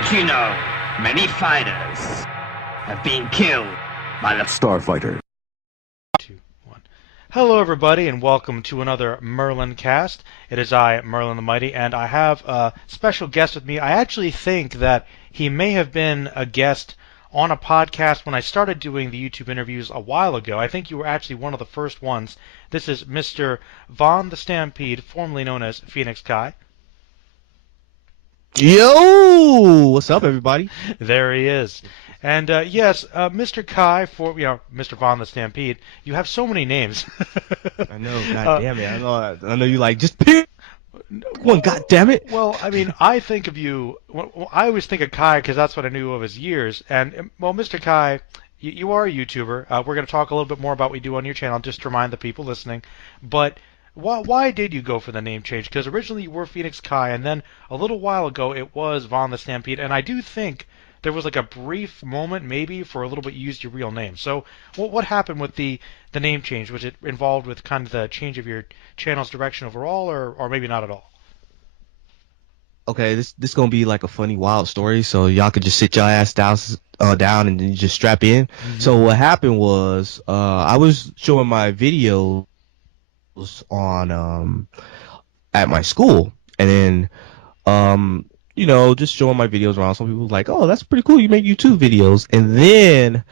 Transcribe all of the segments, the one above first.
Don't you know, many fighters have been killed by the Starfighter. 2, 1. Hello everybody and welcome to another Merlin cast. It is I, Merlin the Mighty, and I have a special guest with me. I actually think that he may have been a guest on a podcast when I started doing the YouTube interviews a while ago. I think you were actually one of the first ones. This is Mr. Vaughn the Stampede, formerly known as Phoenix Kai. Yo, what's up, everybody? There he is. And yes, Mr. Kai, Mr. Vaughn the Stampede, you have so many names. I know, god damn it. I know you like, just pick one, god damn it. Well, I mean, I think of you, I always think of Kai because that's what I knew of his years. And, well, Mr. Kai, you are a YouTuber. We're going to talk a little bit more about what we do on your channel, just to remind the people listening. But why did you go for the name change? Because originally you were Phoenix Kai, and then a little while ago it was Vaughn the Stampede, and I do think there was like a brief moment, maybe, for a little bit you used your real name. So what happened with the name change? Was it involved with kind of the change of your channel's direction overall, or maybe not at all? Okay, this gonna be like a funny, wild story, so y'all could just sit your ass down and then just strap in. Mm-hmm. So what happened was, I was showing my videos on at my school, and then just showing my videos around. Some people was like, oh, that's pretty cool, you make YouTube videos. And then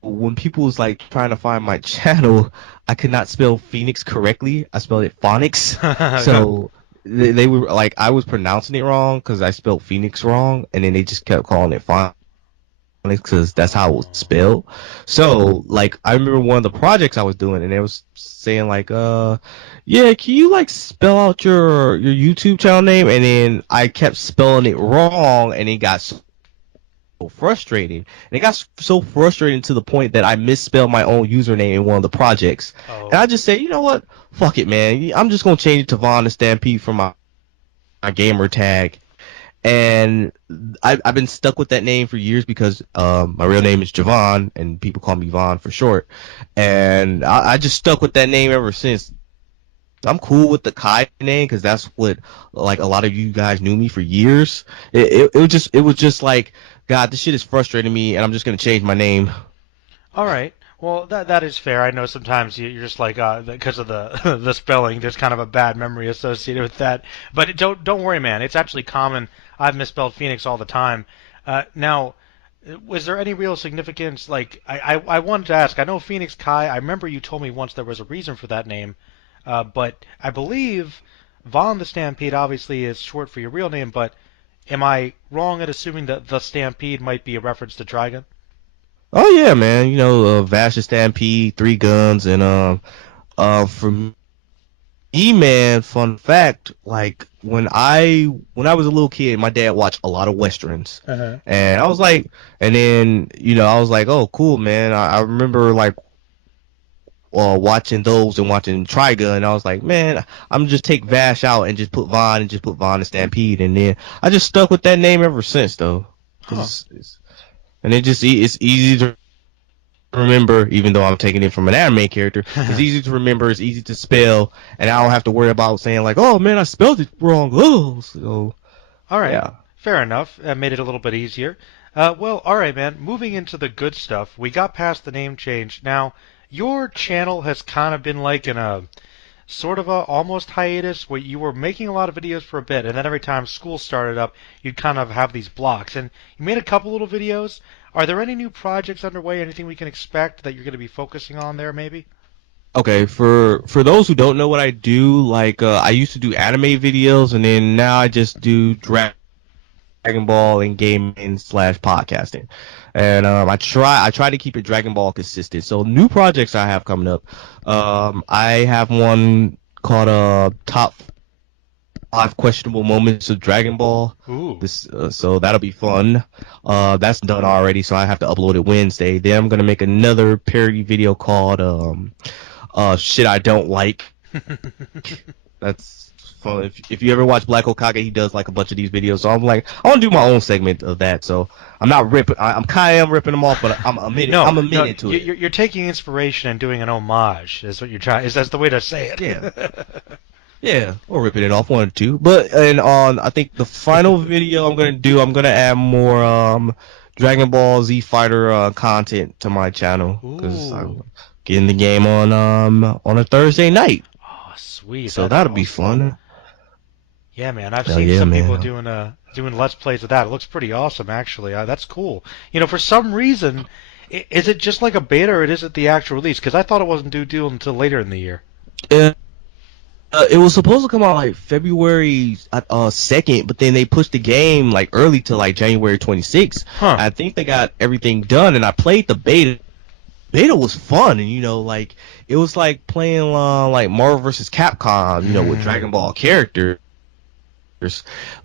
when people was like trying to find my channel, I could not spell Phoenix correctly. I spelled it Phonics. So they were like, I was pronouncing it wrong because I spelled Phoenix wrong, and then they just kept calling it Phonics because that's how it was spelled. So like, I remember one of the projects I was doing, and they was saying like, yeah, can you like spell out your YouTube channel name? And then I kept spelling it wrong, and it got so frustrating. And it got so frustrating to the point that I misspelled my own username in one of the projects. Oh. And I just said, you know what? Fuck it, man. I'm just gonna change it to Vaughn the Stampede for my gamer tag. And I've been stuck with that name for years because my real name is Javon, and people call me Vaughn for short. And I just stuck with that name ever since. I'm cool with the Kai name because that's what like a lot of you guys knew me for years. It was just like, God, this shit is frustrating me, and I'm just gonna change my name. All right. Well, that is fair. I know sometimes you're just like, because of the spelling, there's kind of a bad memory associated with that. But don't worry, man. It's actually common. I've misspelled Phoenix all the time. Now, was there any real significance? Like, I wanted to ask. I know Phoenix Kai. I remember you told me once there was a reason for that name. But I believe Vaughn the Stampede obviously is short for your real name. But am I wrong in assuming that the Stampede might be a reference to Dragon? Oh yeah, man. Vash the Stampede, 3 guns, and for me, man, fun fact, like when I was a little kid, my dad watched a lot of westerns, and I was like, and then I was like, oh cool, man. I remember like watching those and watching Trigun, and I was like, man, I'm just take Vash out and just put Vaughn the Stampede, and then I just stuck with that name ever since, though. And it's easy to remember, even though I'm taking it from an anime character. It's easy to remember, it's easy to spell, and I don't have to worry about saying like, oh man, I spelled it wrong. Oh, so all right, yeah. Fair enough. That made it a little bit easier. Well, all right, man. Moving into the good stuff, we got past the name change. Now, your channel has kind of been like in a sort of a almost hiatus where you were making a lot of videos for a bit, and then every time school started up, you'd kind of have these blocks. And you made a couple little videos. Are there any new projects underway? Anything we can expect that you're going to be focusing on there, maybe? Okay, for those who don't know what I do, like I used to do anime videos, and then now I just do Dragonball and gaming / podcasting. And I try to keep it Dragonball consistent. So new projects I have coming up. I have one called Top 5 Questionable Moments of Dragon Ball. Ooh. So that'll be fun. That's done already, so I have to upload it Wednesday. Then I'm gonna make another parody video called Shit I Don't Like. That's fun. If you ever watch Black Hokage, he does like a bunch of these videos. So I'm like, I want to do my own segment of that. So I'm not ripping. I'm kind of ripping them off, but I'm admitting to it. You're taking inspiration and doing an homage. Is what you're trying. Is that the way to say it? Yeah. Yeah, or ripping it off, one or two. But and on, I think the final video I'm gonna add more Dragon Ball Z Fighter content to my channel because Ooh. I'm getting the game on a Thursday night, Oh, sweet. so That is that'll be awesome. fun. Yeah, man. I've Hell seen yeah, some people man. doing Let's Plays of that. It looks pretty awesome, actually. That's cool. For some reason, is it just like a beta or is it the actual release? Because I thought it wasn't due until later in the year. Uh, it was supposed to come out like February 2nd, but then they pushed the game like early to like January 26th. Huh. I think they got everything done, and I played the beta. Beta was fun, and like it was like playing like Marvel vs. Capcom, with Dragon Ball characters.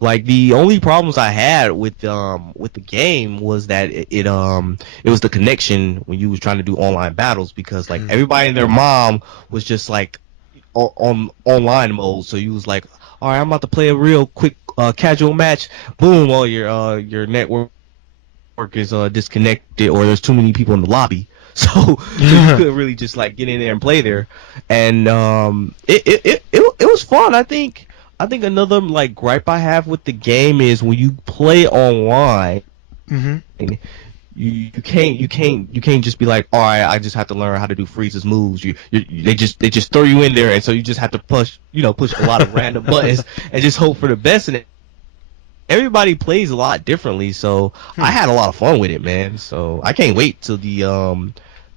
Like the only problems I had with the game was that it was the connection when you was trying to do online battles, because like everybody and their mom was just like on online mode, so you was like, all right, I'm about to play a real quick casual match. Boom, all your network is disconnected, or there's too many people in the lobby. So you couldn't really just like get in there and play there, and it was fun. I think another like gripe I have with the game is when you play online, you can't just be like, all right, I just have to learn how to do Frieza's moves. They just throw you in there, and so you just have to push a lot of random buttons and just hope for the best. And everybody plays a lot differently, so I had a lot of fun with it, man. So I can't wait till the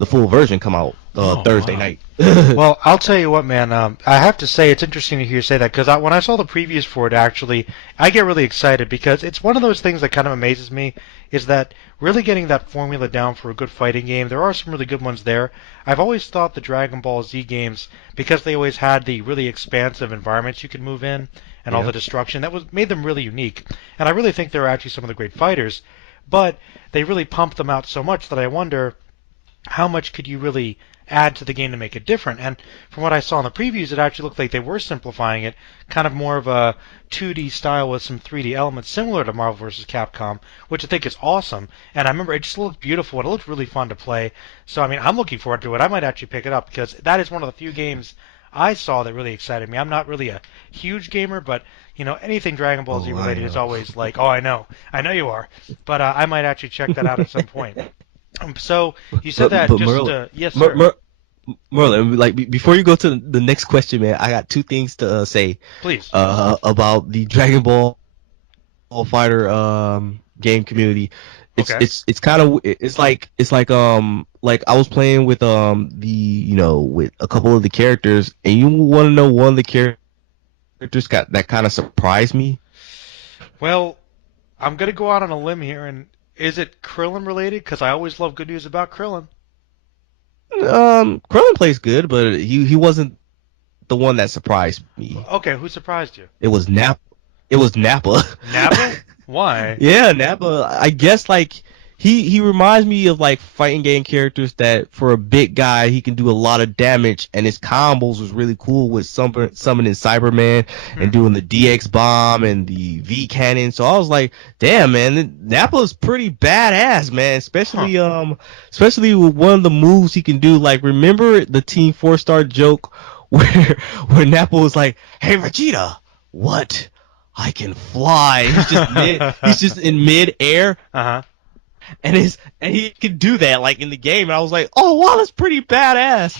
full version come out Thursday night. Well, I'll tell you what, man. I have to say it's interesting to hear you say that, because when I saw the previews for it, actually, I get really excited because it's one of those things that kind of amazes me, is that really getting that formula down for a good fighting game. There are some really good ones there. I've always thought the Dragon Ball Z games, because they always had the really expansive environments you could move in and all the destruction, made them really unique. And I really think they're actually some of the great fighters, but they really pumped them out so much that I wonder how much could you really add to the game to make it different. And from what I saw in the previews, it actually looked like they were simplifying it, kind of more of a 2D style with some 3D elements similar to Marvel vs. Capcom, which I think is awesome. And I remember it just looked beautiful and it looked really fun to play. So I mean, I'm looking forward to it. I might actually pick it up because that is one of the few games I saw that really excited me. I'm not really a huge gamer, but anything Dragon Ball Z related is always like, oh, I know you are. But I might actually check that out at some point. So you said that but just Merlin, yes, sir. Merlin, like before you go to the next question, man, I got two things to say. Please. About the Dragon Ball Fighter game community. It's kind of it's like I was playing with with a couple of the characters, and you want to know one of the characters that kind of surprised me. Well, I'm gonna go out on a limb here, and is it Krillin related? Because I always love good news about Krillin. Krillin plays good, but he wasn't the one that surprised me. Okay, who surprised you? It was Nappa. Nappa? Why? Yeah, Nappa. I guess like he reminds me of like fighting game characters that for a big guy he can do a lot of damage, and his combos was really cool with summoning Cyberman and doing the DX bomb and the V cannon. So I was like, damn, man, Nappa's pretty badass, man. Especially with one of the moves he can do. Like, remember the Team 4-Star joke where Nappa was like, "Hey Vegeta, what? I can fly." He's just in mid air. And he could do that like in the game, and I was like, oh wow, that's pretty badass.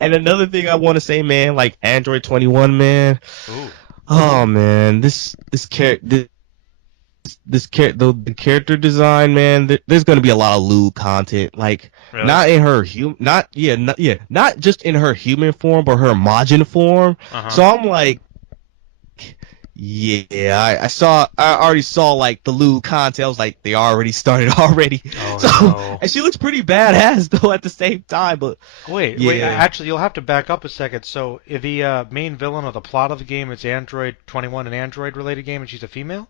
and another thing I want to say, man, like Android 21, man. Ooh. Oh man, the character design, man. There's gonna be a lot of lewd content, like Really? not just in her human form, but her Majin form. So I'm like, yeah, I already saw like the lewd content. I was like, they already started already. Oh, so, no. And she looks pretty badass though at the same time. But wait, actually, you'll have to back up a second. So the main villain of the plot of the game is Android 21, an Android related game, and she's a female?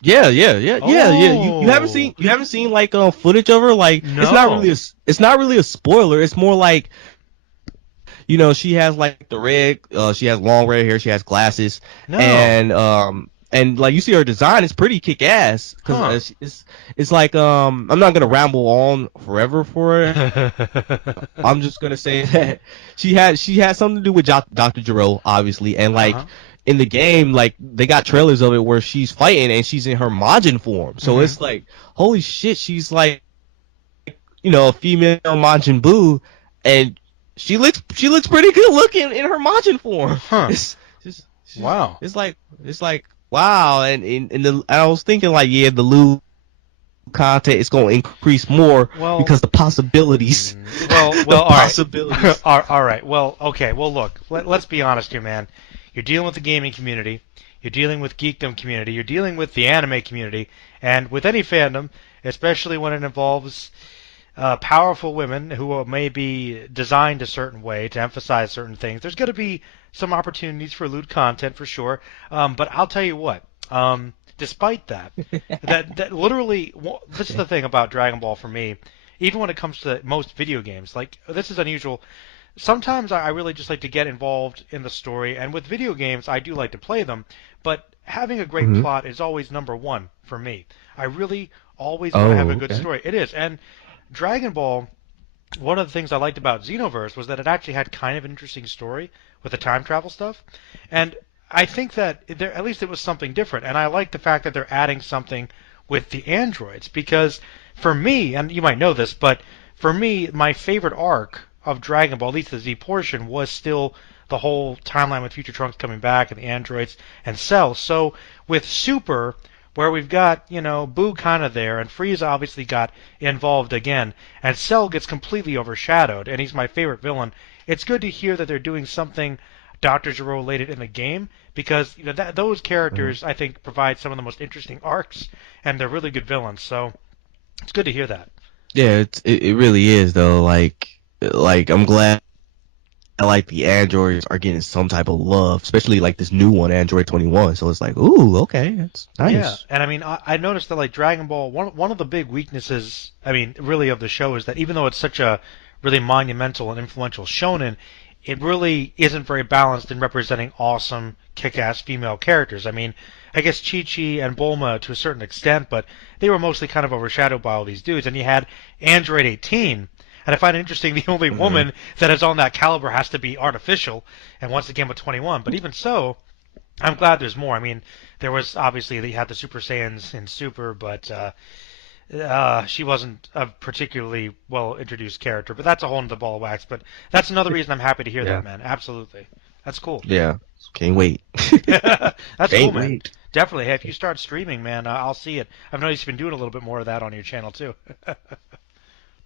Yeah. You haven't seen like footage of her. Like, No. It's not really a spoiler. It's more like, she has like the red. She has long red hair. She has glasses. No. And and like you see her design is pretty kick ass because it's like I'm not gonna ramble on forever for it. I'm just gonna say that she had something to do with Dr. Gero, obviously, and like in the game, like they got trailers of it where she's fighting and she's in her Majin form, so it's like holy shit, she's like a female Majin Buu, and she looks pretty good looking in her Majin form. Wow. It's like wow, and I was thinking like the Lu content is going to increase more because the possibilities. Well, possibilities. All right. Well, okay. Well, look. Let's be honest here, man. You're dealing with the gaming community. You're dealing with geekdom community. You're dealing with the anime community, and with any fandom, especially when it involves powerful women who may be designed a certain way to emphasize certain things. There's going to be some opportunities for lewd content for sure. But I'll tell you what. Despite that, that literally, this is the thing about Dragon Ball for me. Even when it comes to most video games, like this is unusual. Sometimes I really just like to get involved in the story, and with video games, I do like to play them. But having a great plot is always number one for me. I really always want to have a good story. It is, and Dragon Ball, one of the things I liked about Xenoverse was that it actually had kind of an interesting story with the time travel stuff. And I think that at least it was something different. And I like the fact that they're adding something with the androids. Because for me, and you might know this, but for me, my favorite arc of Dragon Ball, at least the Z portion, was still the whole timeline with Future Trunks coming back and the androids and Cell. So with Super, where we've got, Boo kind of there, and Frieza obviously got involved again, and Cell gets completely overshadowed, and he's my favorite villain. It's good to hear that they're doing something Dr. Gero related in the game, because those characters, I think, provide some of the most interesting arcs, and they're really good villains, so it's good to hear that. Yeah, it really is, though. Like I'm glad like the androids are getting some type of love, especially like this new one, Android 21. So it's like, ooh, okay, that's nice. Yeah, and I mean, I noticed that like Dragon Ball, one of the big weaknesses, I mean, really of the show is that even though it's such a really monumental and influential shonen, it really isn't very balanced in representing awesome, kick-ass female characters. I mean, I guess Chi-Chi and Bulma to a certain extent, but they were mostly kind of overshadowed by all these dudes. And you had Android 18. And I find it interesting the only woman that is on that caliber has to be artificial, and once again with 21. But even so, I'm glad there's more. I mean, there was obviously they had the Super Saiyans in Super, but she wasn't a particularly well introduced character. But that's a whole nother ball of wax. But that's another reason I'm happy to hear that, man. Absolutely, that's cool. Yeah, can't wait. That's cool, man. Definitely. Hey, if you start streaming, man, I'll see it. I've noticed you've been doing a little bit more of that on your channel too.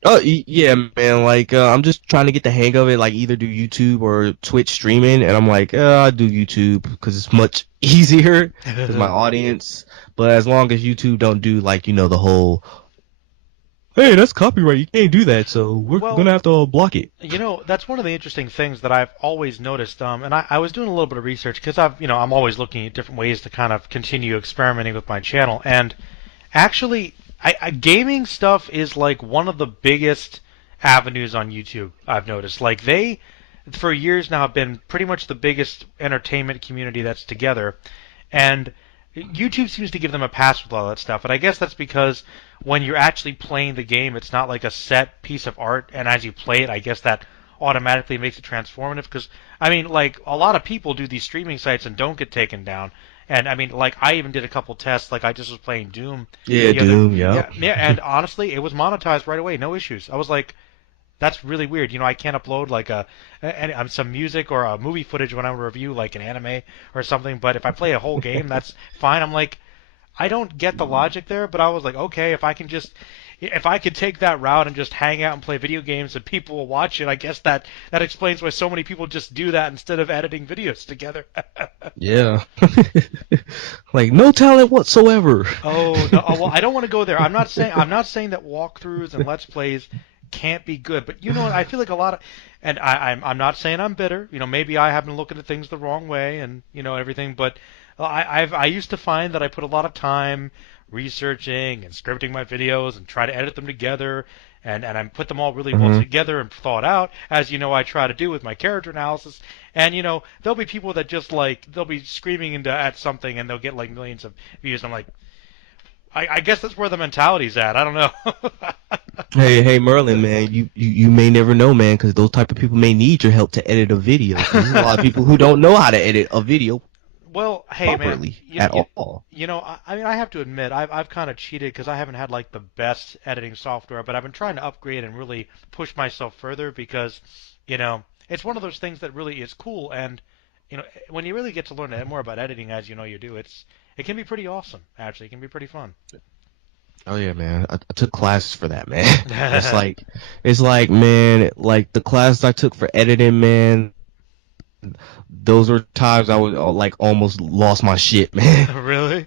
Oh yeah, man. Like I'm just trying to get the hang of it. Like either do YouTube or Twitch streaming, and I'm like, I do YouTube because it's much easier with my audience. But as long as YouTube don't do like the whole, hey, that's copyright. You can't do that. So we're gonna have to block it. That's one of the interesting things that I've always noticed. And I was doing a little bit of research because I'm always looking at different ways to kind of continue experimenting with my channel, and actually. Gaming stuff is like one of the biggest avenues on YouTube, I've noticed. Like they, for years now, have been pretty much the biggest entertainment community that's together. And YouTube seems to give them a pass with all that stuff. And I guess that's because when you're actually playing the game, it's not like a set piece of art. And as you play it, I guess that automatically makes it transformative. Because, I mean, like, a lot of people do these streaming sites and don't get taken down. And, I mean, like, I even did a couple tests. Like, I just was playing Doom. Yeah, Doom, yeah. Yeah, and honestly, it was monetized right away. No issues. I was like, that's really weird. I can't upload, like, some music or a movie footage when I review, like, an anime or something. But if I play a whole game, that's fine. I'm like, I don't get the logic there. But I was like, okay, if I could take that route and just hang out and play video games and people will watch it, I guess that explains why so many people just do that instead of editing videos together. Yeah. Like no talent whatsoever. Oh, no, well, I don't want to go there. I'm not saying that walkthroughs and let's plays can't be good, but I feel like a lot of, and I'm not saying I'm bitter. Maybe I have been looking at things the wrong way and everything, but I used to find that I put a lot of time researching and scripting my videos and try to edit them together and I put them all really well together and thought out, as I try to do with my character analysis. And there'll be people that just they'll be screaming at something and they'll get millions of views. I'm like, I guess that's where the mentality's at. I don't know. Hey, Merlin, man, you may never know, man, because those type of people may need your help to edit a video. There's a lot of people who don't know how to edit a video. Well, hey, properly man, at all. I have to admit, I've kind of cheated because I haven't had the best editing software, but I've been trying to upgrade and really push myself further because, it's one of those things that really is cool, and when you really get to learn more about editing as you do, it can be pretty awesome. Actually, it can be pretty fun. Oh yeah, man, I took classes for that, man. it's like, man, the classes I took for editing, man. Those were times I was almost lost my shit, man. Really?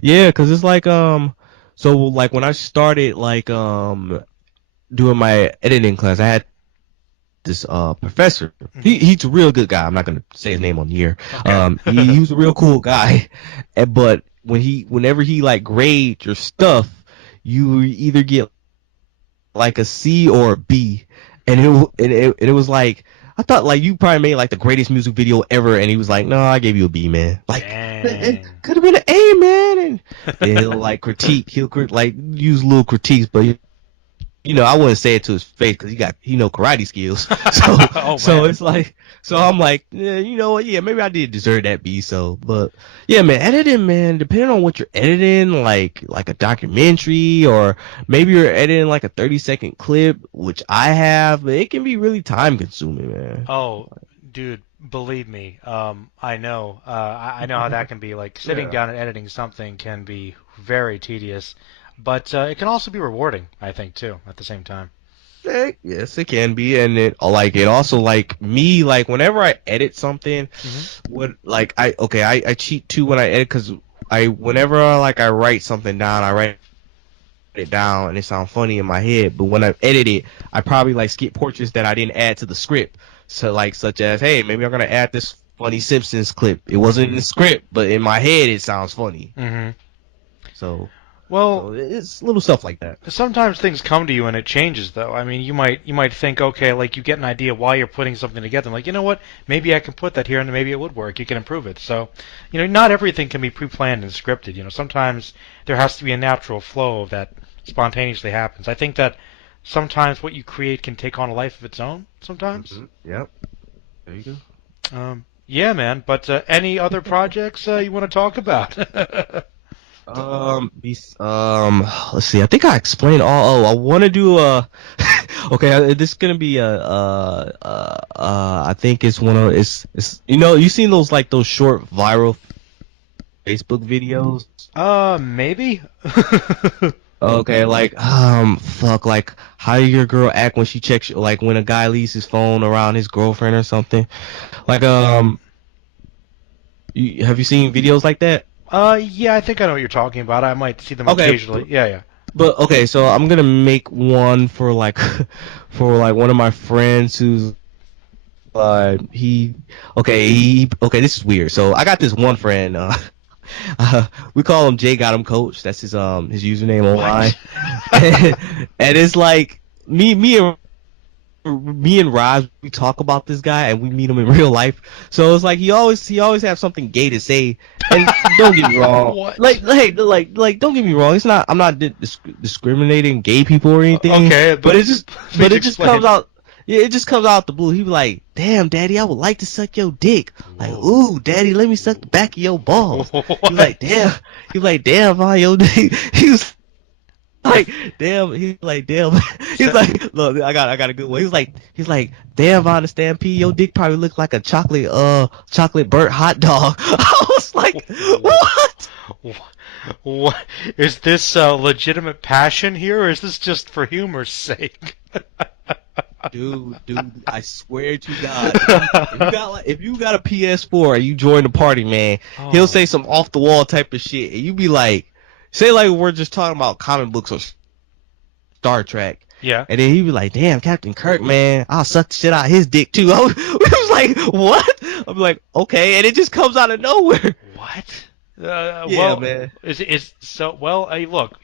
Yeah, because it's so when I started doing my editing class, I had this professor. He's a real good guy. I'm not gonna say his name on the air. Okay. He was a real cool guy, but whenever he grade your stuff, you either get a C or a B, and it was I thought you probably made the greatest music video ever, and he was like, no, I gave you a B, man. It could have been an A, man. And he'll critique, use little critiques, but I wouldn't say it to his face because he know karate skills. So so I'm yeah, you know what? Yeah, maybe I did deserve that B. So, but yeah, man, editing, man, depending on what you're editing, like a documentary, or maybe you're editing a 30-second clip, which I have, but it can be really time consuming, man. Oh, dude, believe me, I know. I know how that can be. Sitting down and editing something can be very tedious. But it can also be rewarding, I think, too, at the same time. Yes, it can be, and it also me, whenever I edit something, I cheat too when I edit, because whenever I write something down, I write it down and it sounds funny in my head, but when I edit it, I probably skip portions that I didn't add to the script. So such as, hey, maybe I'm gonna add this funny Simpsons clip. It wasn't in the script, but in my head it sounds funny. So. Well, it's little stuff like that. Sometimes things come to you and it changes, though. I mean, you might think, okay, you get an idea why you're putting something together. You know what? Maybe I can put that here and maybe it would work. You can improve it. So, not everything can be pre-planned and scripted. Sometimes there has to be a natural flow that spontaneously happens. I think that sometimes what you create can take on a life of its own. Sometimes. Yep. There you go. Yeah, man. But any other projects you want to talk about? Let's see. I think I explained all. I want to do okay, this is gonna be I think it's one of you've seen those those short viral Facebook videos. Maybe. Okay, how your girl act when she checks when a guy leaves his phone around his girlfriend or something. Have you seen videos like that? Yeah, I think I know what you're talking about. I might see them occasionally. Yeah. But okay, so I'm gonna make one for for one of my friends who's this is weird. So I got this one friend. We call him Jay Got Him Coach. That's his username online. and it's me and Rob, we talk about this guy and we meet him in real life. So it's he always have something gay to say. And don't get me wrong. Don't get me wrong. It's not. I'm not discriminating gay people or anything. Okay, but it just comes out. Yeah, it just comes out the blue. He be like, "Damn, daddy, I would like to suck your dick." Ooh, daddy, let me suck the back of your balls. He like, damn. He like, damn, your dick. He was. Damn. He's like, look, I got a good one. He's like, damn, Von the Stampede, your dick probably look like a chocolate burnt hot dog. I was like, what? Is this legitimate passion here, or is this just for humor's sake? Dude, I swear to God, if you got a PS4 and you join the party, man, he'll say some off the wall type of shit, and you be like. Say we're just talking about comic books or Star Trek, Yeah. And then he was like, damn, Captain Kirk, man, I'll suck the shit out of his dick too. I was like, what? I'm like, okay, and it just comes out of nowhere. What? Yeah, Well, man. is so well. Hey, look,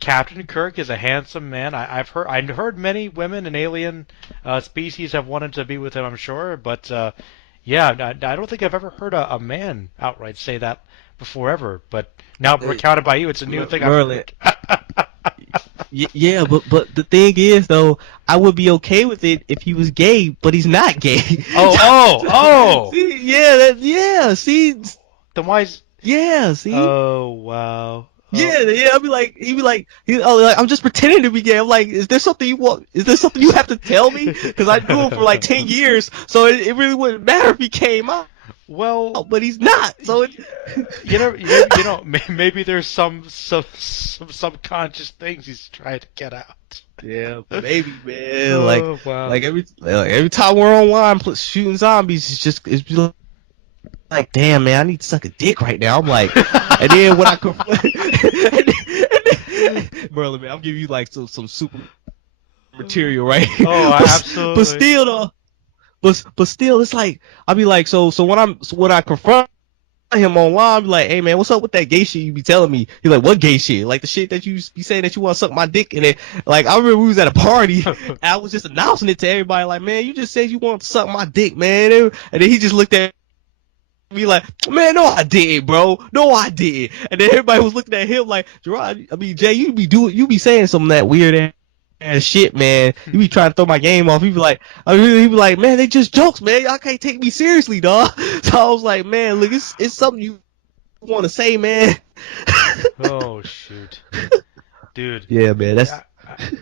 Captain Kirk is a handsome man. I've heard many women and alien species have wanted to be with him. I'm sure, but yeah, I don't think I've ever heard a man outright say that before ever. But now recounted by you, it's a new thing I've Merlin. heard. Yeah, but the thing is though, I would be okay with it if he was gay, but he's not gay. Oh! See, yeah, see, Then why is? yeah, see. Oh wow. Yeah, I'd be like, like, I'm just pretending to be gay. I'm like, is there something you want? Is there something you have to tell me? Because I knew him for like 10 years, so it really wouldn't matter if he came out. Well, But he's not. So maybe there's some subconscious things he's trying to get out. yeah, maybe, man. Oh, wow. Like every time we're online shooting zombies, it's just like, damn, man, I need to suck a dick right now. I'm like, and then when I Merlin, man, I'm giving you like some super material, right? Oh, absolutely. But still, though, but still, it's like I'll be like, so when I confront him online, I'm like, hey man, what's up with that gay shit you be telling me? He's like, what gay shit? Like the shit that you be saying that you want to suck my dick, and then like I remember we was at a party, and I was just announcing it to everybody, like, man, you just said you want to suck my dick, man, and then he just looked at me like, man, no, I didn't, bro. No, I didn't. And then everybody was looking at him like, Gerard, I mean, Jay, you be saying some of that weird ass shit, man. You be trying to throw my game off. He be like, man, they just jokes, man. Y'all can't take me seriously, dog. So I was like, man, look, it's something you want to say, man. Oh shoot, dude. Yeah, man. That's.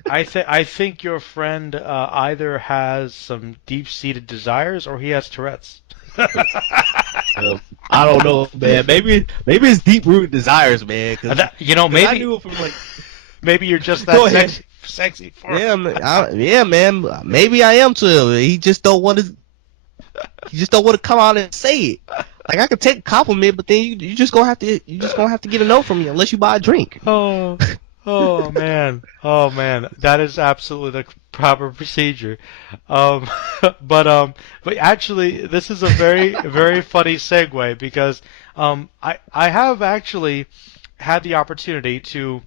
I think your friend either has some deep-seated desires or he has Tourette's. I don't know, man. Maybe it's deep-rooted desires, man. Maybe I knew it from like. Maybe you're just that sexy for him. Yeah, man. Maybe I am too. He just don't want to come out and say it. Like I could take a compliment, but then you just gonna have to get a no from me unless you buy a drink. Oh man, that is absolutely the proper procedure. But actually, this is a very very funny segue because I have actually had the opportunity to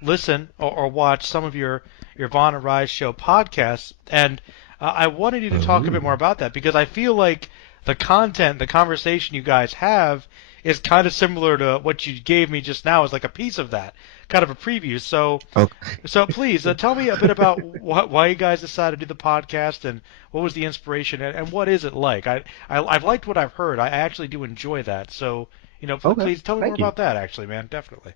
listen or watch some of your Vaughn and Rise show podcasts, and I wanted you to talk a bit more about that because I feel like the content, the conversation you guys have is kind of similar to what you gave me just now as like a piece of that, kind of a preview. So, So please tell me a bit about why you guys decided to do the podcast and what was the inspiration and what is it like? I've liked what I've heard. I actually do enjoy that. So, please tell me more about that. Actually, man, definitely.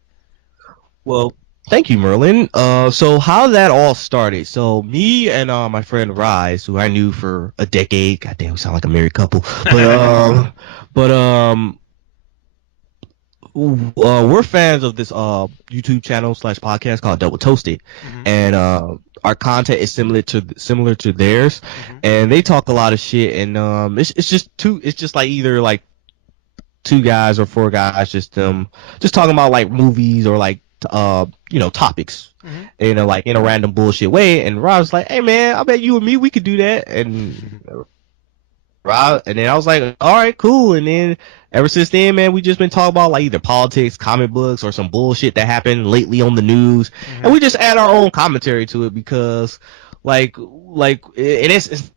Well, thank you, Merlin. So how that all started. So me and my friend Rise, who I knew for a decade. God damn, we sound like a married couple. But we're fans of this YouTube channel / podcast called Double Toasted, and our content is similar to theirs, and they talk a lot of shit, and it's just like either like 2 guys or 4 guys just talking about like movies or like topics, like in a random bullshit way. And Rob was like, hey man, I bet you and me we could do that. And then I was like, all right, cool. And then ever since then, man, we just been talking about like either politics, comic books, or some bullshit that happened lately on the news, and we just add our own commentary to it because it's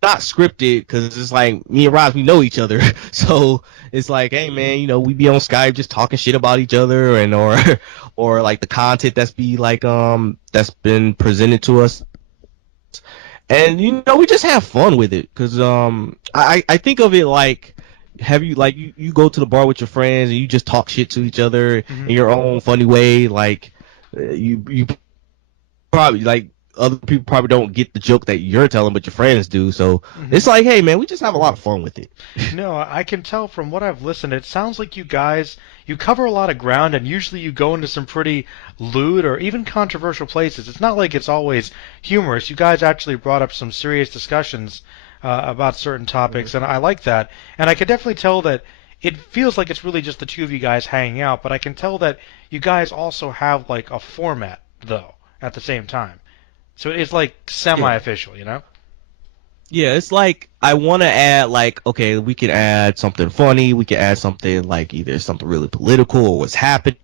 not scripted because it's like me and Rob, we know each other, so it's like, hey man, we be on Skype just talking shit about each other, and or like the content that's been presented to us, and we just have fun with it because I think of it like, have you like you go to the bar with your friends and you just talk shit to each other in your own funny way, like you probably like. Other people probably don't get the joke that you're telling, but your friends do. So it's like, hey, man, we just have a lot of fun with it. No, I can tell from what I've listened. It sounds like you guys, you cover a lot of ground, and usually you go into some pretty lewd or even controversial places. It's not like it's always humorous. You guys actually brought up some serious discussions about certain topics, and I like that. And I can definitely tell that it feels like it's really just the 2 of you guys hanging out, but I can tell that you guys also have like a format, though. at the same time. So it's like semi-official, you know? Yeah, it's like I want to add like, okay, we can add something funny, we can add something like either something really political or what's happening,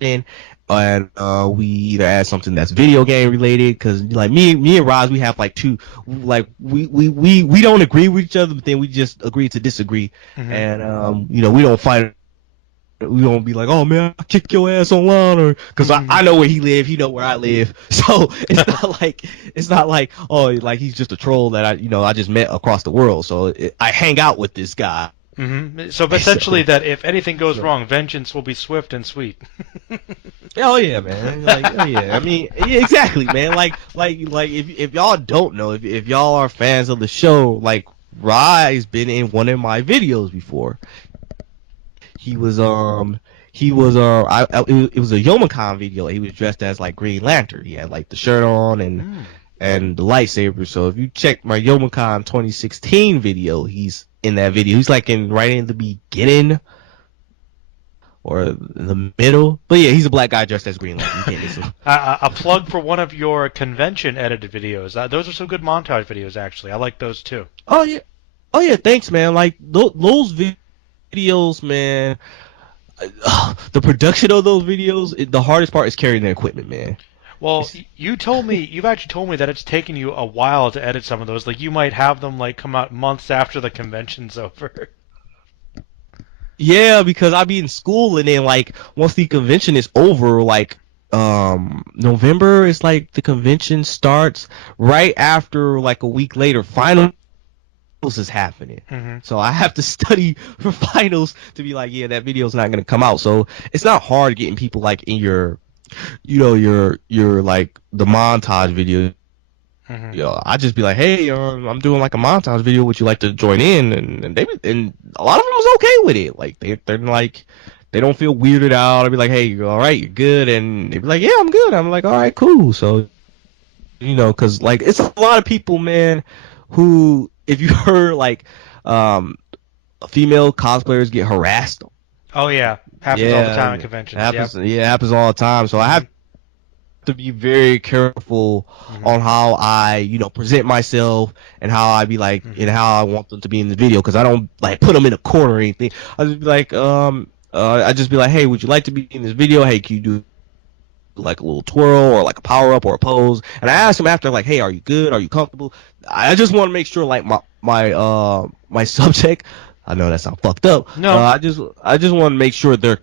and we either add something that's video game related because like me and Roz, we have like two, like we don't agree with each other, but then we just agree to disagree, and you know, we don't fight. We don't be like, oh man, I'll kick your ass online, or because I know where he live, he know where I live, so it's not like oh, like he's just a troll that I just met across the world, so I hang out with this guy. So essentially, that if anything goes wrong, vengeance will be swift and sweet. Oh yeah, man. Like, oh yeah. I mean, yeah, exactly, man. Like if y'all don't know, if y'all are fans of the show, like Rye's been in one of my videos before. It was a Youmacon video. He was dressed as like Green Lantern. He had like the shirt on and the lightsaber. So if you check my Youmacon 2016 video, he's in that video. He's like right in the beginning or in the middle. But yeah, he's a black guy dressed as Green Lantern. A plug for one of your convention edited videos. Those are some good montage videos, actually. I like those too. Oh yeah. Thanks, man. Like those videos, man. The production of those videos, the hardest part is carrying the equipment, man. Well, you've actually told me that it's taken you a while to edit some of those. Like you might have them like come out months after the convention's over. Yeah, because I'll be in school, and then like once the convention is over, like November is like the convention starts. Right after, like a week later, finals is happening. So I have to study for finals to be like, yeah, that video's not gonna come out. So it's not hard getting people like in your, you know, your like the montage video. You know, I just be like, hey, I'm doing like a montage video. Would you like to join in? And a lot of them was okay with it. Like they're like, they don't feel weirded out. I'd be like, hey, you're all right, you're good, and they'd be like, yeah, I'm good. I'm like, all right, cool. So, you know, because like it's a lot of people, man, who if you heard like female cosplayers get harassed. Oh yeah, happens all the time at conventions. Yeah, it happens all the time. So I have to be very careful on how I, you know, present myself and how I be like and how I want them to be in the video, because I don't like put them in a corner or anything. I just be like, I just be like, hey, would you like to be in this video? Hey, can you do like a little twirl or like a power up or a pose? And I ask them after, like, hey, are you good? Are you comfortable? I just want to make sure like my subject. I know that sounds fucked up. No, I just want to make sure they're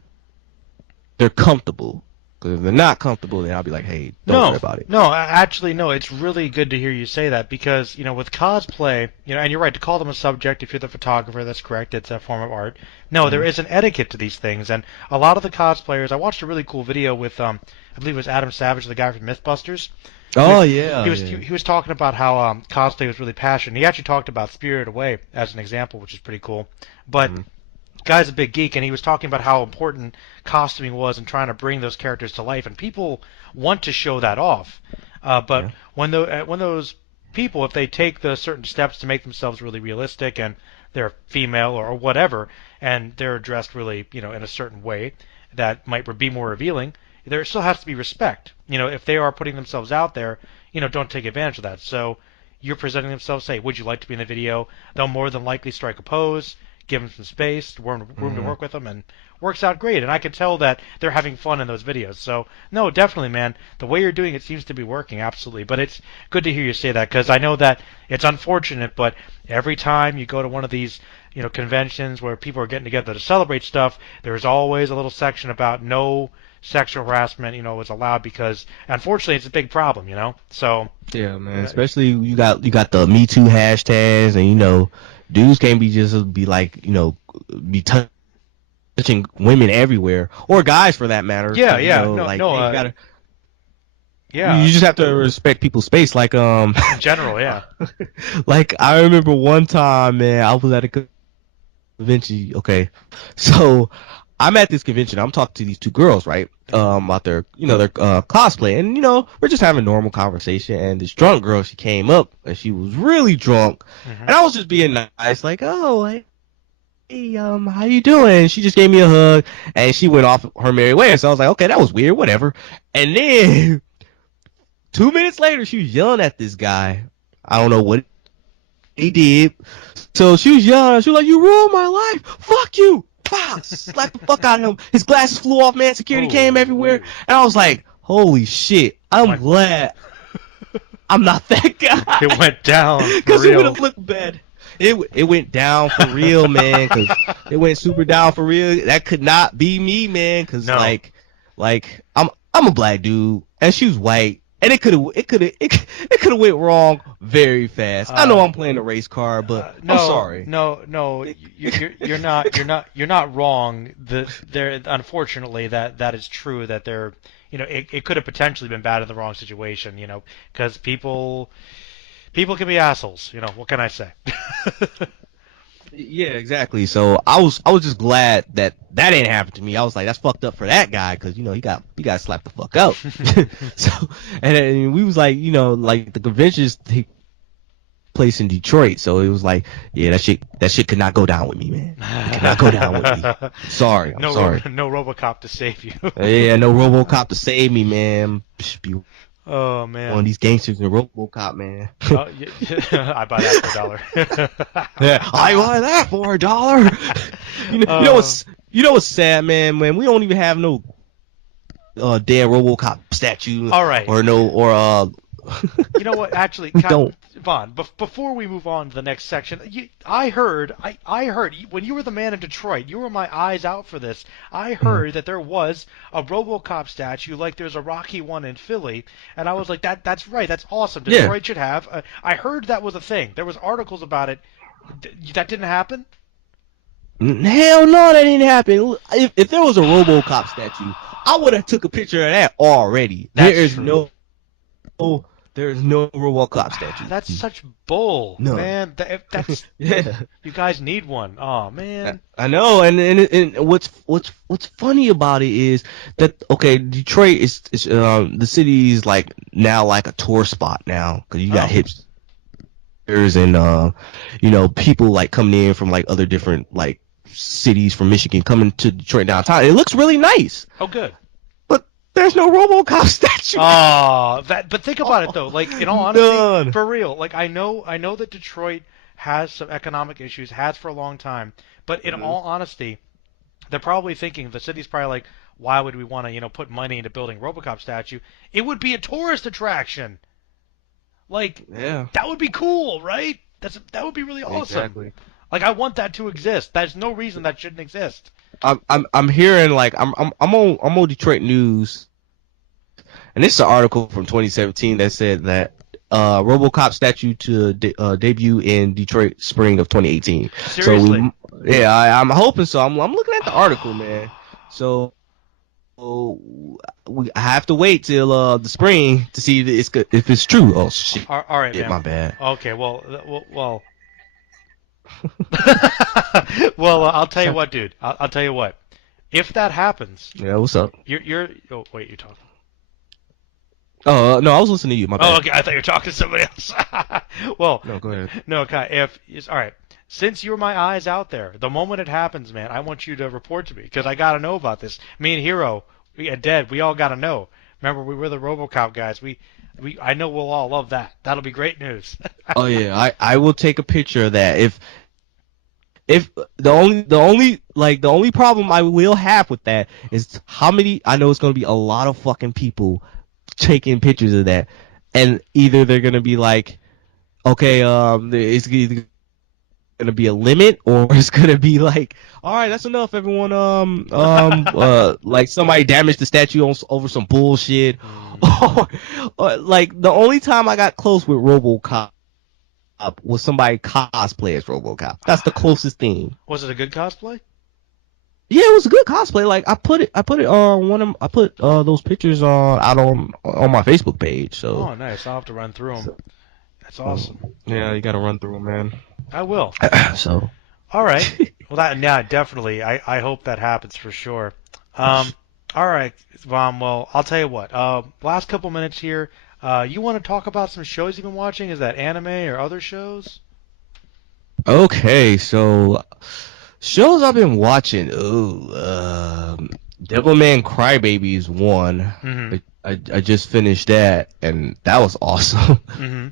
comfortable. Because if they're not comfortable, then I'll be like, hey, don't worry about it. No, actually, no. It's really good to hear you say that, because, you know, with cosplay, you know, and you're right, to call them a subject, if you're the photographer, that's correct. It's a form of art. No, there is an etiquette to these things, and a lot of the cosplayers, I watched a really cool video with, I believe it was Adam Savage, the guy from Mythbusters. He was talking about how cosplay was really passionate. He actually talked about Spirited Away as an example, which is pretty cool. But guy's a big geek, and he was talking about how important costuming was and trying to bring those characters to life, and people want to show that off. But when those people, if they take the certain steps to make themselves really realistic, and they're female or whatever, and they're dressed really, you know, in a certain way that might be more revealing, there still has to be respect. You know, if they are putting themselves out there, you know, don't take advantage of that. So you're presenting themselves, say, would you like to be in the video? They'll more than likely strike a pose, give them some space, room to work with them, and works out great. And I can tell that they're having fun in those videos. So, no, definitely, man, the way you're doing it seems to be working, absolutely. But it's good to hear you say that, because I know that it's unfortunate, but every time you go to one of these, you know, conventions where people are getting together to celebrate stuff, there's always a little section about no sexual harassment, you know, is allowed, because unfortunately it's a big problem, you know. So yeah, man, especially you got the Me Too hashtags, and you know, dudes can't be like, you know, be touching women everywhere, or guys for that matter. Yeah, you yeah, know, yeah. You just have to respect people's space, like in general, yeah. Like I remember one time, man, I was at a convention. Okay, so I'm at this convention. I'm talking to these two girls, right? About their, you know, their cosplay, and you know, we're just having a normal conversation. And this drunk girl, she came up, and she was really drunk, and I was just being nice, like, oh, hey, how you doing? She just gave me a hug, and she went off her merry way. So I was like, okay, that was weird, whatever. And then 2 minutes later, she was yelling at this guy. I don't know what he did. So she was yelling. She was like, "You ruined my life. Fuck you." Bah! Slapped the fuck out of him. His glasses flew off, man. Security came everywhere. And I was like, holy shit. I'm glad I'm not that guy. It went down. Because it would have looked bad. It went down for real, man. Because it went super down for real. That could not be me, man. Because like I'm a black dude and she was white. And it could have went wrong very fast. I know I'm playing a race car, but I'm sorry. No, you're not wrong. Unfortunately, that is true. That it could have potentially been bad in the wrong situation. Because people can be assholes. What can I say? Yeah, exactly. So I was just glad that didn't happen to me. I was like, that's fucked up for that guy because he got slapped the fuck out. So and then we was like, like the conventions take place in Detroit, so it was like, yeah, that shit could not go down with me, man. It could not go down with me. Sorry, I'm sorry. No RoboCop to save you. Yeah, no RoboCop to save me, man. Oh man, one of these gangsters in RoboCop, man. I buy that for $1. Yeah, I buy that for $1. You know what's sad, man? When we don't even have no damn RoboCop statue. All right. Or You know what? Actually, Vaughn, before we move on to the next section, I heard when you were the man in Detroit, you were my eyes out for this. I heard that there was a RoboCop statue, like there's a Rocky one in Philly, and I was like, that's right, that's awesome. Detroit should have. I heard that was a thing. There was articles about it. That didn't happen? Hell no, that didn't happen. If there was a RoboCop statue, I would have took a picture of that already. There's no RoboCop statue. That's such bull, man. That's yeah. You guys need one. Oh man. I know, and what's funny about it is that Detroit is the city is like now like a tour spot now because you got hipsters and people like coming in from like other different like cities from Michigan coming to Detroit downtown. It looks really nice. Oh, good. There's no RoboCop statue. But think about it though. Like in all honesty, for real. Like I know that Detroit has some economic issues, has for a long time. But in all honesty, they're probably thinking the city's probably like, why would we want to put money into building RoboCop statue? It would be a tourist attraction. Like that would be cool, right? That would be really awesome. Exactly. Like I want that to exist. There's no reason that shouldn't exist. I'm hearing like I'm on Detroit News, and this is an article from 2017 that said that RoboCop statue to debut in Detroit spring of 2018. Seriously? So I'm hoping so. I'm looking at the article, man. So I have to wait till the spring to see if it's true. Oh shit! All right, man. My bad. Okay, well. Well, I'll tell you what, dude. I'll tell you what. If that happens, yeah, what's up? You're. Oh wait, you're talking. Oh no, I was listening to you. My bad. Oh, okay. I thought you were talking to somebody else. Well, no, go ahead. No, okay. All right. Since you're my eyes out there, the moment it happens, man, I want you to report to me because I gotta know about this. Me and Hero, we all gotta know. Remember, we were the RoboCop guys. I know we'll all love that. That'll be great news. Oh yeah, I will take a picture of that. If the only problem I will have with that is how many. I know it's gonna be a lot of fucking people taking pictures of that, and either they're gonna be like, okay, it's either gonna be a limit, or it's gonna be like, all right, that's enough, everyone. Like somebody damaged the statue over some bullshit, or like the only time I got close with RoboCop was somebody cosplay as RoboCop. That's the closest thing. Was it a good cosplay? Yeah, it was a good cosplay. Like I put those pictures out on my Facebook page. So. Oh, nice. I'll have to run through them. That's awesome. Yeah, you gotta run through them, man. I will. So. All right. Well, definitely. I hope that happens for sure. All right, well, I'll tell you what. Last couple minutes here. You want to talk about some shows you've been watching? Is that anime or other shows? Okay, so shows I've been watching. Devilman Crybaby is one. Mm-hmm. I just finished that, and that was awesome. Hmm.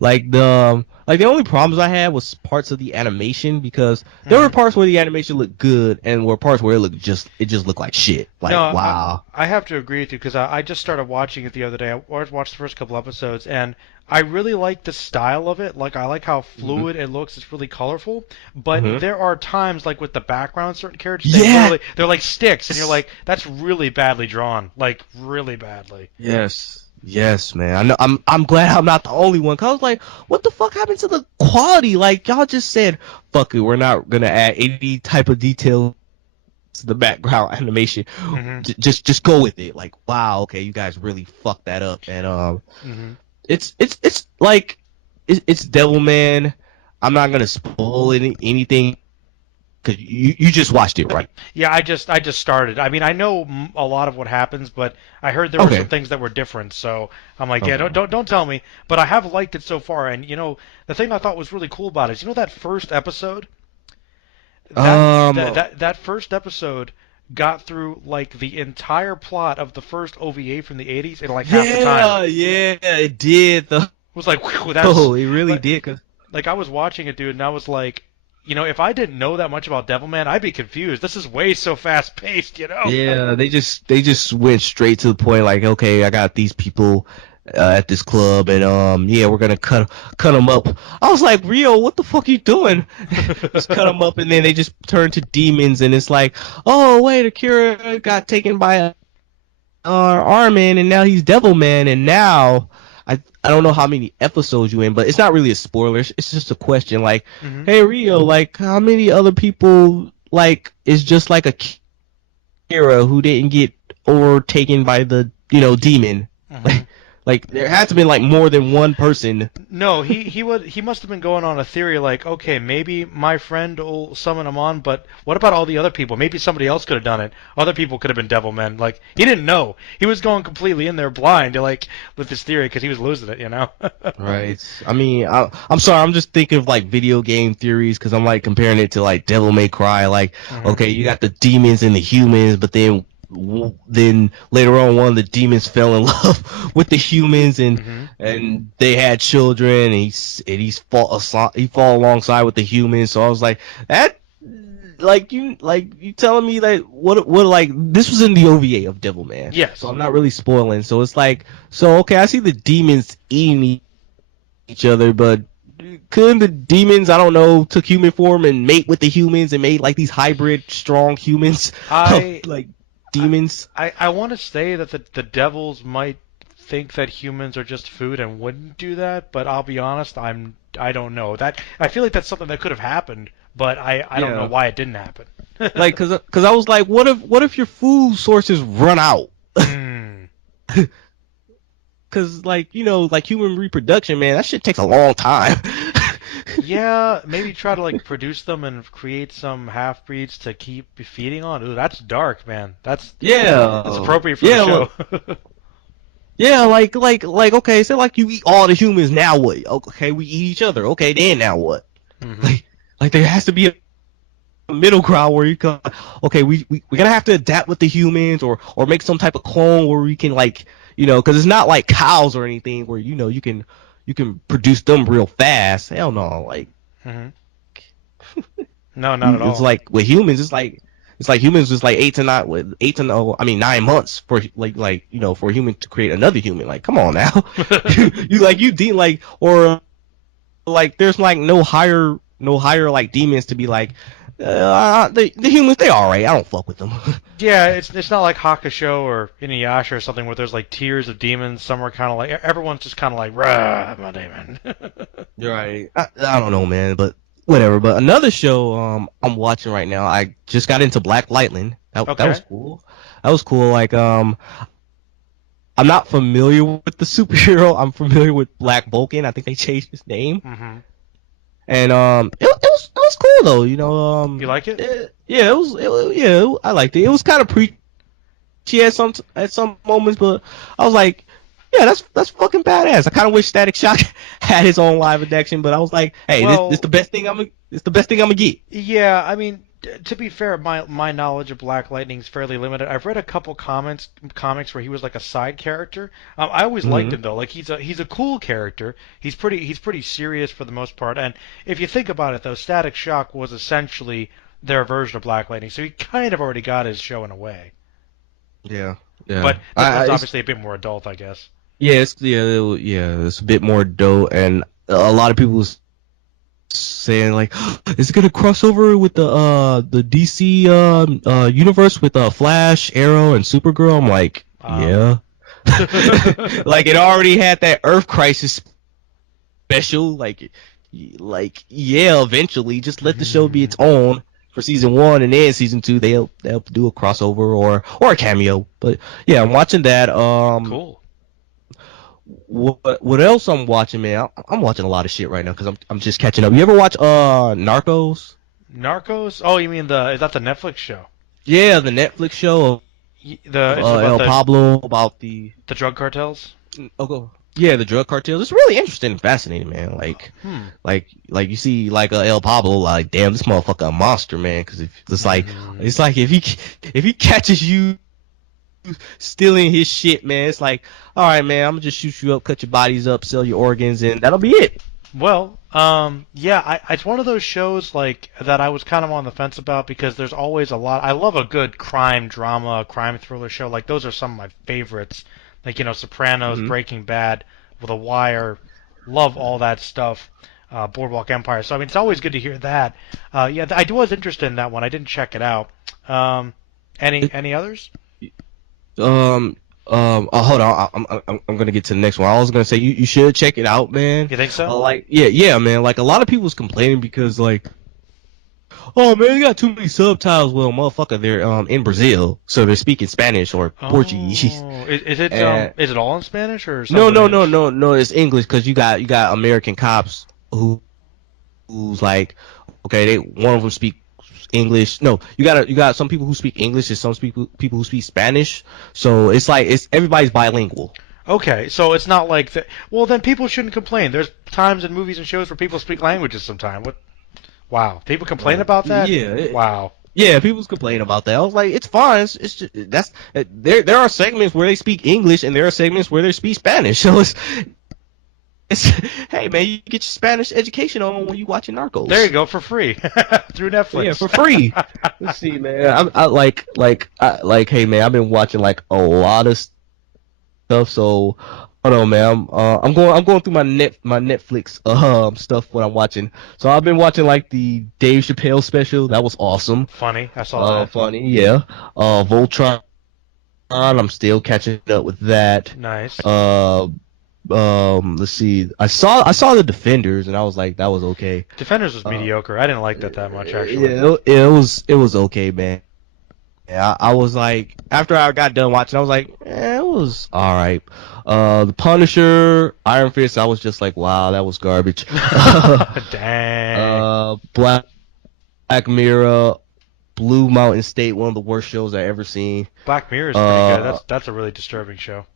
Like the only problems I had was parts of the animation, because there were Hmm. parts where the animation looked good, and were parts where it just looked like shit. Like, No, wow. I have to agree with you because I just started watching it the other day. I watched the first couple episodes, and I really like the style of it. Like, I like how Hmm. fluid it looks. It's really colorful. But Hmm. there are times, like with the background, certain characters, Yeah. they're like sticks, and you're like, that's really badly drawn, like really badly. Yes. Yes, man. I know. I'm glad I'm not the only one. 'Cause I was like, what the fuck happened to the quality? Like, y'all just said, fuck it, we're not gonna add any type of detail to the background animation. Hmm. Just go with it. Like, wow, okay, you guys really fucked that up. And Hmm. it's like it's Devilman. I'm not gonna spoil anything, because you just watched it, right? Yeah, I just started. I mean, I know a lot of what happens, but I heard there were some Okay. things that were different. So I'm like, yeah, Okay. don't tell me. But I have liked it so far, and the thing I thought was really cool about it is that first episode, Um. that first episode got through like the entire plot of the first OVA from the '80s in like half the time. Yeah. Yeah. It did. Though. It was like, whew, Oh, it really like, did. 'Cause like I was watching it, dude, and I was like, if I didn't know that much about Devilman, I'd be confused. This is way so fast paced. yeah, they just went straight to the point. Like, okay, I got these people at this club, and yeah, we're gonna cut them up. I was like, Rio, what the fuck you doing? Just cut them up, and then they just turn to demons, and it's like, oh wait, Akira got taken by Armin, and now he's Devilman, and now I don't know how many episodes you in, but it's not really a spoiler. It's just a question, like, Hmm. hey Rio, like, how many other people like is just like Akira who didn't get overtaken by the demon? Hmm. Like there had to be like more than one person. No, he must have been going on a theory like, okay, maybe my friend will summon him on, but what about all the other people? Maybe somebody else could have done it. Other people could have been Devilmen. Like he didn't know. He was going completely in there blind, like with this theory because he was losing it. Right. I mean, I'm sorry. I'm just thinking of like video game theories, because I'm like comparing it to like Devil May Cry. Like, Hmm. okay, you got the demons and the humans, but then later on, one of the demons fell in love with the humans, and Hmm. they had children, and he fall alongside with the humans. So I was like, that. Like you telling me that what like this was in the OVA of Devilman, Yes. so I'm not really spoiling. So it's like, so okay, I see the demons eating each other, but couldn't the demons, I don't know, took human form and mate with the humans and made like these hybrid strong humans I of like demons? I want to say that the devils might think that humans are just food and wouldn't do that, but I'll be honest, I don't know. I feel like that's something that could have happened, but I don't know Yeah, why it didn't happen. like cause I was like, what if your food sources run out? Hmm. Cause like like human reproduction, man, that shit takes a long time. Yeah, maybe try to like produce them and create some half breeds to keep feeding on. Ooh, that's dark, man. That's Yeah, appropriate for the yeah, show. yeah. Like okay, so like you eat all the humans, now what? Okay, we eat each other. Okay, then now what? Hmm. Like there has to be a middle ground where you can, okay, we're gonna have to adapt with the humans, or make some type of clone where we can, like, because it's not like cows or anything where you can produce them real fast. Hell no, like Hmm. No, not at it's all. like with humans, it's like humans is like 8 to 9, with 8 to no, I mean 9 months for for a human to create another human. Like, come on now, you deem like, or like there's like no higher like demons to be like, the humans, they alright. I don't fuck with them. Yeah, it's not like Hakusho or Inuyasha or something where there's like tiers of demons. Some are kind of like everyone's just kind of like, rah, I'm a demon. You're right. I don't know, man, but whatever. But another show I'm watching right now. I just got into Black Lightning. That Okay. was cool. That was cool. Like, I'm not familiar with the superhero. I'm familiar with Black Vulcan. I think they changed his name. Hmm. And it was cool though. You like it? Yeah, I liked it. It was kind of preachy at some moments, but I was like, yeah, that's fucking badass. I kind of wish Static Shock had his own live action, but I was like, hey, Well, this the best thing I'm gonna get. yeah, I mean, to be fair, my knowledge of Black Lightning is fairly limited. I've read a couple comics where he was like a side character. I always liked Hmm. him though. Like he's a cool character. He's pretty serious for the most part. And if you think about it though, Static Shock was essentially their version of Black Lightning, so he kind of already got his show in a way. Yeah, yeah. But this one's It's, obviously a bit more adult, I guess. yeah, it's a bit more dope, and a lot of people saying like, is it gonna cross over with the DC universe with Flash, Arrow, and Supergirl? I'm like, yeah. Like it already had that Earth Crisis special. Like yeah, eventually, just let the show be its own for season 1, and then season 2 they'll do a crossover or a cameo. But yeah, I'm watching that. Cool. What else I'm watching, man? I'm watching a lot of shit right now because I'm just catching up. You ever watch Narcos? Narcos? Oh, you mean is that the Netflix show? Yeah, the Netflix show It's of about El Pablo about the the drug cartels? yeah, the drug cartels. It's really interesting and fascinating, man. Like you see like El Pablo, like damn, this motherfucker a monster, man. Because it's like if he catches you stealing his shit, man, it's like, all right, man, I'm gonna just shoot you up, cut your bodies up, sell your organs, and that'll be it. Well, yeah, it's one of those shows like that I was kind of on the fence about because there's always a lot. I love a good crime drama, crime thriller show. Like those are some of my favorites. Like Sopranos, Breaking Bad, The Wire, love all that stuff. Boardwalk Empire. So I mean, it's always good to hear that. Yeah, I was interested in that one. I didn't check it out. Any others? Hold on. I'm gonna get to the next one. I was gonna say you should check it out, man. You think so? Yeah, man. Like a lot of people's complaining because like, oh man, you got too many subtitles. Well, motherfucker, they're in Brazil, so they're speaking Spanish or Portuguese. Is it all in Spanish or No, something? no. It's English because you got American cops who's like, okay, one of them speak English. No, you got some people who speak English and some people who speak Spanish. So it's like everybody's bilingual. Okay, so it's not like that. Well, then people shouldn't complain. There's times in movies and shows where people speak languages sometimes. What? Wow, people complain about that? Yeah. Wow. Yeah, people's complaining about that. I was like, it's fine. It's just there are segments where they speak English and there are segments where they speak Spanish. So it's hey man, you get your Spanish education on when you watching Narcos. There you go, for free through Netflix. Yeah, for free. Let's see, man. Hey man, I've been watching like a lot of stuff. So hold on, man. I'm going through my Netflix stuff when I'm watching. So I've been watching like the Dave Chappelle special. That was awesome. Funny, I saw that. Funny, yeah. Voltron. I'm still catching up with that. Nice. Let's see. I saw the Defenders and I was like, that was okay. Defenders was mediocre. I didn't like that much actually. Yeah, it was okay, man. Yeah, I was like, after I got done watching, I was like, it was all right. The Punisher, Iron Fist, I was just like, wow, that was garbage. Dang. Black Mirror, Blue Mountain State, one of the worst shows I ever seen. Black Mirror is pretty good. That's a really disturbing show.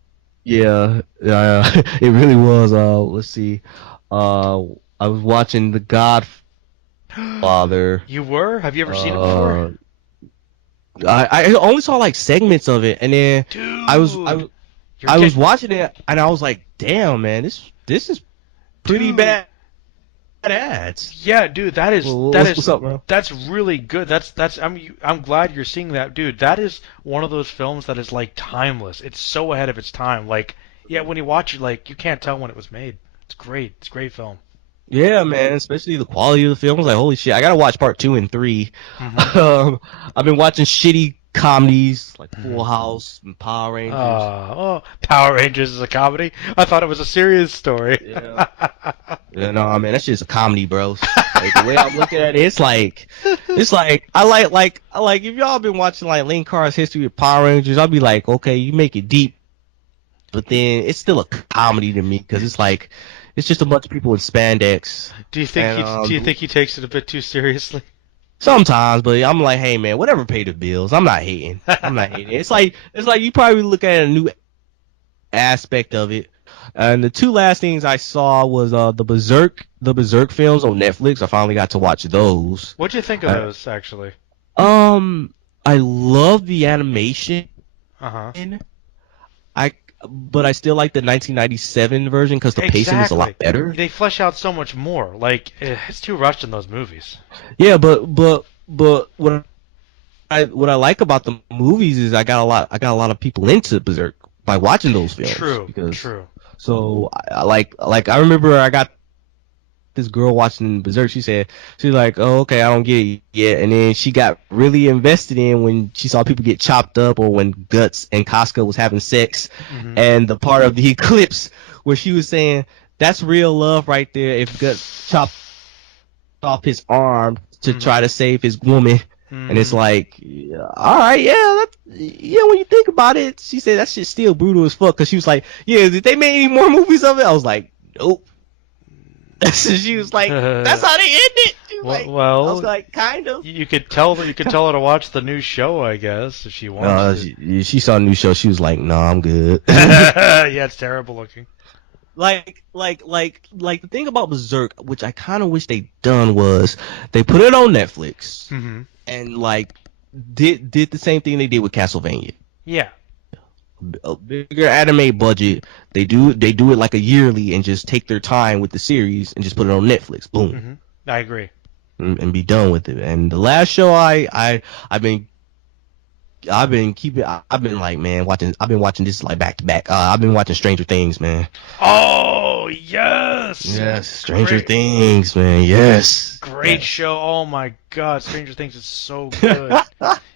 Yeah, it really was. Let's see. I was watching The Godfather. You were? Have you ever seen it before? I only saw like segments of it, and then Dude, I was watching it, and I was like, damn, man, this is pretty bad ads. Yeah, dude, What's up, bro? that's really good. I'm glad you're seeing that, dude. That is one of those films that is like timeless. It's so ahead of its time. Like, yeah, when you watch it, like you can't tell when it was made. It's great. It's a great film. Yeah, man, especially the quality of the film. I was like, holy shit, I gotta watch part 2 and 3. I've been watching shitty comedies like Full House and Power Rangers. Power Rangers is a comedy? I thought it was a serious story. Yeah. Yeah, no, man, that's just a comedy, bro. Like, the way I'm looking at it, it's like I like if y'all been watching like Lane Carr's history of Power Rangers, I'll be like, okay, you make it deep, but then it's still a comedy to me because it's like it's just a bunch of people in spandex. Do you think he takes it a bit too seriously? Sometimes, but I'm like, hey man, whatever pay the bills. I'm not hating. It's like you probably look at a new aspect of it. And the two last things I saw was the Berserk films on Netflix. I finally got to watch those. What'd you think of those, actually? I love the animation. Uh-huh. But I still like the 1997 version because the pacing is a lot better. They flesh out so much more. Like, it's too rushed in those movies. Yeah, but what I like about the movies is I got a lot of people into Berserk by watching those films. True. So I remember I got this girl watching Berserk. She's like, oh, okay, I don't get it yet. And then she got really invested in when she saw people get chopped up, or when Guts and Casca was having sex, and the part of the eclipse where she was saying that's real love right there. If Guts chopped off his arm to try to save his woman, and it's like, all right, yeah, when you think about it, she said that shit's still brutal as fuck. Because she was like, yeah, did they make any more movies of it? I was like, nope. She was like, "That's how they ended." Well, I was like, kind of. You could tell her to watch the new show, I guess, if she wants. She saw a new show. She was like, "No, I'm good." Yeah, it's terrible looking. Like the thing about Berserk, which I kind of wish they done, was they put it on Netflix and like did the same thing they did with Castlevania. Yeah. A bigger anime budget. They do it like a yearly and just take their time with the series and just put it on Netflix. Boom. I agree. And be done with it. And the last show I've been watching this like back to back. I've been watching Stranger Things, man. Oh yes. Yes, Stranger Things, man. Yes. Great show. Oh my God, Stranger Things is so good.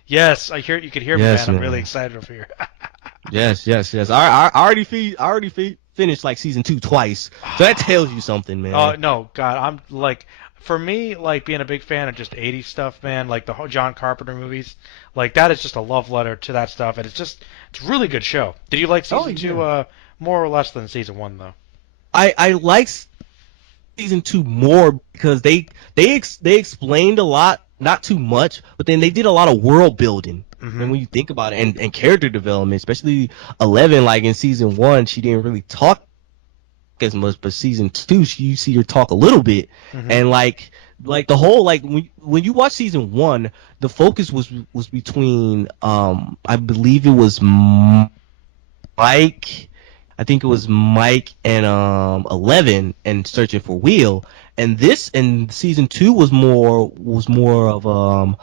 Yes, you could hear me, man. I'm really excited for you. Yes. I already finished like season 2 twice, so that tells you something, man. Oh no, God, I'm like, for me, like being a big fan of just 80s stuff, man, like the whole John Carpenter movies, like that is just a love letter to that stuff, and it's a really good show. Did you like season 2 more or less than season 1 though? I like season 2 more because they explained a lot, not too much, but then they did a lot of world building. And when you think about it, and character development, especially 11, like in season 1, she didn't really talk as much, but season 2, you see her talk a little bit, and like the whole, like when you watch season 1, the focus was between I believe it was Mike. I think it was Mike and 11 and searching for Will, and season 2 was more of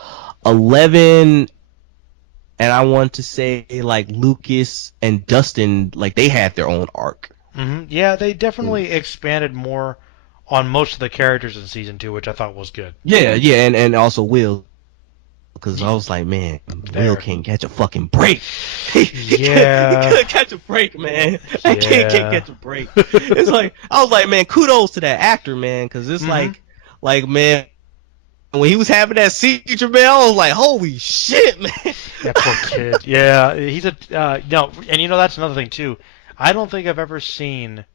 11. And I want to say, like, Lucas and Dustin, like, they had their own arc. Yeah, they definitely expanded more on most of the characters in season 2, which I thought was good. Yeah, and also Will. Because I was like, man, Will can't catch a fucking break. He couldn't catch a break, man. I can't catch a break. It's like, I was like, man, kudos to that actor, man. Because it's like, man, when he was having that seizure, man, I was like, holy shit, man. That poor kid. Yeah, he's no, and you know, that's another thing too. I don't think I've ever seen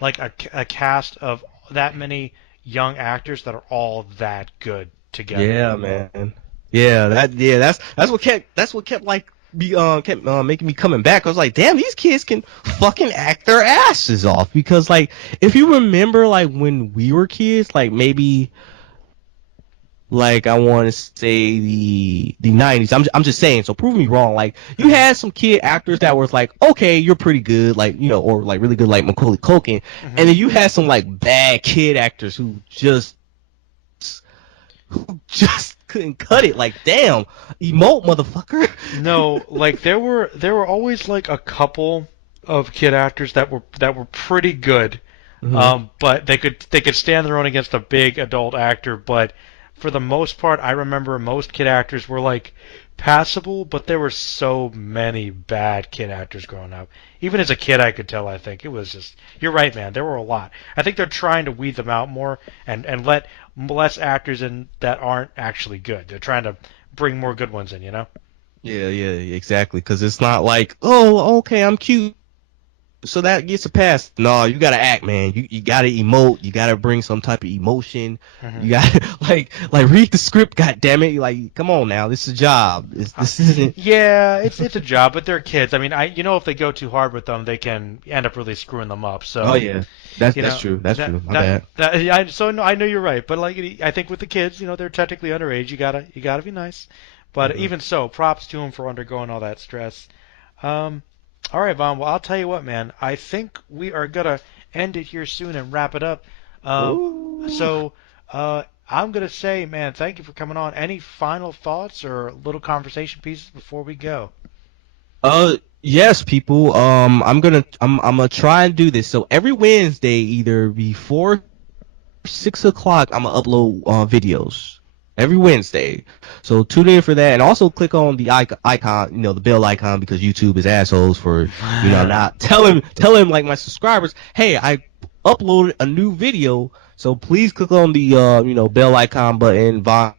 like a cast of that many young actors that are all that good together. Yeah, man. Yeah, that's what kept like making me coming back. I was like, damn, these kids can fucking act their asses off. Because like, if you remember, like when we were kids, like maybe, like I want to say the 90s. I'm just saying. So prove me wrong. Like you had some kid actors that was like, okay, you're pretty good, like, you know, or like really good, like Macaulay Culkin, and then you had some like bad kid actors who just couldn't cut it. Like, damn, emote, motherfucker. No, like there were always like a couple of kid actors that were pretty good, but they could stand their own against a big adult actor, but for the most part, I remember most kid actors were like passable, but there were so many bad kid actors growing up. Even as a kid, I could tell. I think it was just, you're right, man. There were a lot. I think they're trying to weed them out more and let less actors in that aren't actually good. They're trying to bring more good ones in, you know? Yeah, exactly. Because it's not like, oh, okay, I'm cute, so that gets a pass. No, you gotta act, man. You gotta emote. You gotta bring some type of emotion. You gotta like read the script. God damn it! Like, come on now, this is a job. This isn't. Yeah, it's a job, but they're kids. I mean, if they go too hard with them, they can end up really screwing them up. So. Oh yeah, that's true. That's true. My bad. I know you're right, but like I think with the kids, they're technically underage. You gotta be nice. But even so, props to him for undergoing all that stress. All right, Vaughn. Well, I'll tell you what, man. I think we are gonna end it here soon and wrap it up. So I'm gonna say, man, thank you for coming on. Any final thoughts or little conversation pieces before we go? Yes, people. I'm gonna try and do this. So every Wednesday, either before 6 o'clock, I'm gonna upload videos every Wednesday. So tune in for that, and also click on the icon, the bell icon, because YouTube is assholes for not telling like my subscribers, hey, I uploaded a new video. So please click on the bell icon button, on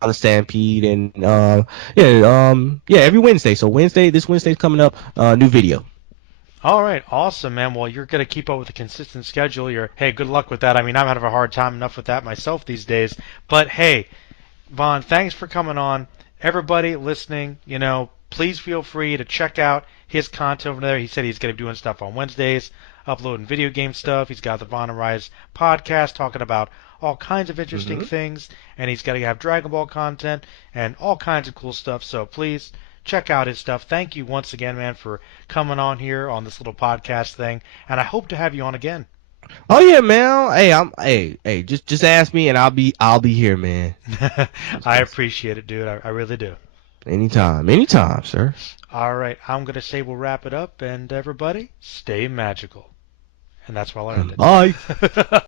the Stampede, and every Wednesday. So this Wednesday's coming up, new video. All right, awesome, man. Well, you're going to keep up with a consistent schedule. Hey, good luck with that. I mean, I'm having a hard time enough with that myself these days. But hey, Vaughn, thanks for coming on. Everybody listening, please feel free to check out his content over there. He said he's going to be doing stuff on Wednesdays, uploading video game stuff. He's got the Vaughn and Rise podcast talking about all kinds of interesting things, and he's got to have Dragonball content and all kinds of cool stuff. So please check out his stuff. Thank you once again, man, for coming on here on this little podcast thing, and I hope to have you on again. Oh yeah, man. Hey, just ask me and I'll be here, man. I appreciate it, dude. I really do. Anytime, sir. All right, I'm gonna say we'll wrap it up, and everybody stay magical, and that's where I'll end it. Bye.